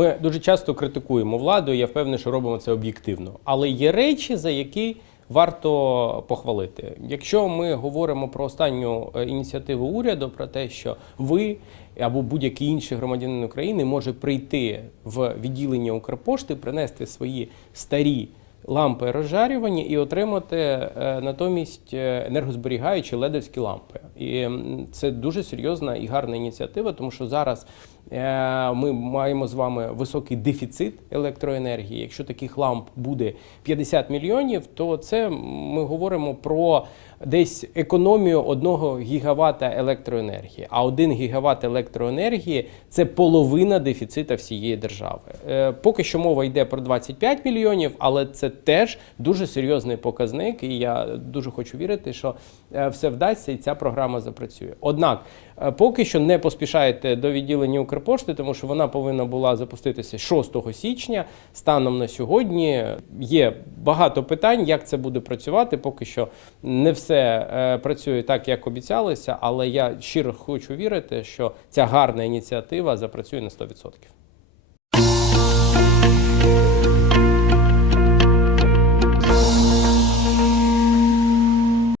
Ми дуже часто критикуємо владу. і Я впевнений, що робимо це об'єктивно. Але є речі, за які варто похвалити. Якщо ми говоримо про останню е, ініціативу уряду, про те, що ви або будь-який інший громадянин України може прийти в відділення Укрпошти, принести свої старі лампи розжарювання і отримати е, натомість е, енергозберігаючі ледовські лампи. І це дуже серйозна і гарна ініціатива, тому що зараз ми маємо з вами високий дефіцит електроенергії. Якщо таких ламп буде 50 мільйонів, то це ми говоримо про десь економію 1 гігавата електроенергії. А 1 гігават електроенергії це половина дефіцита всієї держави. Е, Поки що мова йде про 25 мільйонів, але це теж дуже серйозний показник. І я дуже хочу вірити, що е, все вдасться і ця програма запрацює. Однак, е, поки що не поспішайте до відділення Укрпошти, тому що вона повинна була запуститися 6 січня. Станом на сьогодні є багато питань, як це буде працювати. Поки що не все е, працює так, як обіцялося, але я щиро хочу вірити, що ця гарна ініціатива запрацює на 100%.